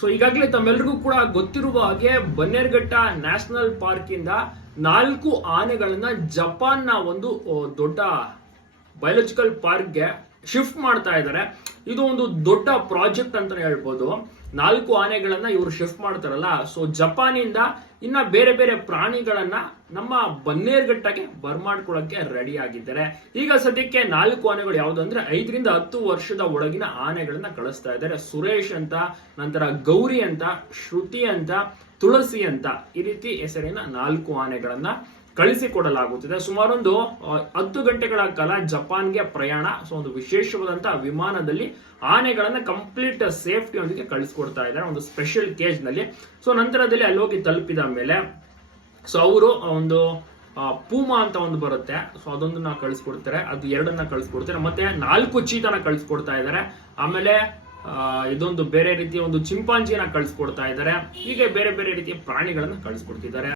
So ಈಗಾಗಲೇ ತಮ್ಮೆಲ್ರಿಗೂ ಕೂಡ ಗೊತ್ತಿರುವ ಹಾಗೆ ಬನ್ನೇರ್ಘಟ್ಟ ನ್ಯಾಷನಲ್ ಪಾರ್ಕ್ ಇಂದ ನಾಲ್ಕು ಆನೆಗಳನ್ನ ಜಪಾನ್ನ ಒಂದು ದೊಡ್ಡ ಬಯೋಲಜಿಕಲ್ ಪಾರ್ಕ್ಗೆ ಶಿಫ್ಟ್ ಮಾಡ್ತಾ ಇದ್ದಾರೆ. ಇದು ಒಂದು ದೊಡ್ಡ ಪ್ರಾಜೆಕ್ಟ್ ಅಂತ ಹೇಳ್ಬೋದು. ನಾಲ್ಕು ಆನೆಗಳನ್ನ ಇವರು ಶಿಫ್ಟ್ ಮಾಡ್ತಾರಲ್ಲ ಸೊ ಜಪಾನಿಂದ ಇನ್ನ ಬೇರೆ ಬೇರೆ ಪ್ರಾಣಿಗಳನ್ನ ನಮ್ಮ ಬನ್ನೇರ್ಘಟ್ಟಕ್ಕೆ ಬರ್ಮಾಡ್ಕೊಳಕ್ಕೆ ರೆಡಿ ಆಗಿದ್ದಾರೆ. ಈಗ ಸದ್ಯಕ್ಕೆ ನಾಲ್ಕು ಆನೆಗಳು ಯಾವುದು ಅಂದ್ರೆ ಐದರಿಂದ ಹತ್ತು ವರ್ಷದ ಒಳಗಿನ ಆನೆಗಳನ್ನ ಕಳಿಸ್ತಾ ಇದ್ದಾರೆ. ಸುರೇಶ್ ಅಂತ, ನಂತರ ಗೌರಿ ಅಂತ, ಶ್ರುತಿ ಅಂತ, ತುಳಸಿ ಅಂತ ಈ ರೀತಿ ಹೆಸರಿನ ನಾಲ್ಕು ಆನೆಗಳನ್ನ ಕಳಿಸಿಕೊಡಲಾಗುತ್ತಿದೆ. ಸುಮಾರೊಂದು ಹತ್ತು ಗಂಟೆಗಳ ಕಾಲ ಜಪಾನ್ಗೆ ಪ್ರಯಾಣ, ಸೊ ಒಂದು ವಿಶೇಷವಾದಂತಹ ವಿಮಾನದಲ್ಲಿ ಆನೆಗಳನ್ನ ಕಂಪ್ಲೀಟ್ ಸೇಫ್ಟಿಯೊಂದಿಗೆ ಕಳಿಸ್ಕೊಡ್ತಾ ಇದ್ದಾರೆ ಒಂದು ಸ್ಪೆಷಲ್ ಕೇಜ್ನಲ್ಲಿ ಸೊ ನಂತರದಲ್ಲಿ ಅಲ್ಲಿ ಹೋಗಿ ತಲುಪಿದ ಮೇಲೆ, ಸೊ ಅವರು ಒಂದು ಪೂಮಾ ಅಂತ ಒಂದು ಬರುತ್ತೆ. ಸೊ ಅದೊಂದನ್ನ ಕಳಿಸ್ಕೊಡ್ತಾರೆ, ಅದು ಎರಡನ್ನ ಕಳಿಸ್ಕೊಡ್ತಾರೆ, ಮತ್ತೆ ನಾಲ್ಕು ಚೀತನ ಕಳಿಸ್ಕೊಡ್ತಾ ಇದ್ದಾರೆ. ಆಮೇಲೆ ಇದೊಂದು ಬೇರೆ ರೀತಿಯ ಒಂದು ಚಿಂಪಾಂಜಿನ ಕಳಿಸ್ಕೊಡ್ತಾ ಇದ್ದಾರೆ. ಹೀಗೆ ಬೇರೆ ಬೇರೆ ರೀತಿಯ ಪ್ರಾಣಿಗಳನ್ನ ಕಳಿಸ್ಕೊಡ್ತಿದ್ದಾರೆ.